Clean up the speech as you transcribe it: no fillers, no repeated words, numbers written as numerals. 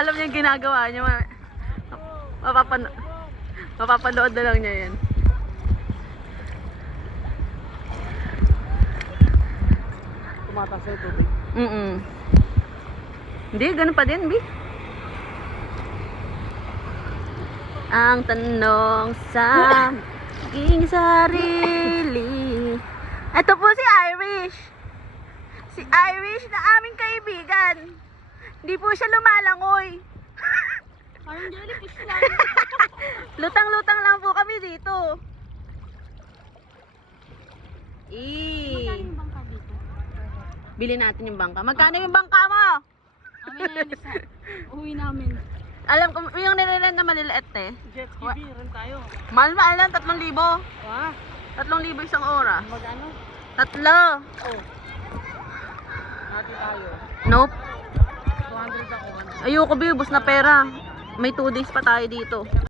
alam niya yung ginagawa niya. Mapapanood na lang niya yan. Tumataas na yung tubig. Hindi, ganun pa din, Bi. Ang tanong sa aking sarili. Ito po si Irish. Si Irish na aming kaibigan. Hindi po siya lumalangoy. Parang jellyfish lang. Lutang-lutang lang po kami dito. Magkano yung bangka dito? Bili natin yung bangka. Magkano yung bangka mo? Amin na yan isa. Uwi namin. Alam ko, yung nire-rent na maliliit eh. Jet ski, rin tayo. Mahal lang, 3,000. Ah, 3,000 isang oras. magano? 3. Oh. Nati tayo. Nope. 200 ako. Ayoko, Bi, ubos na pera. May 2 days pa tayo dito.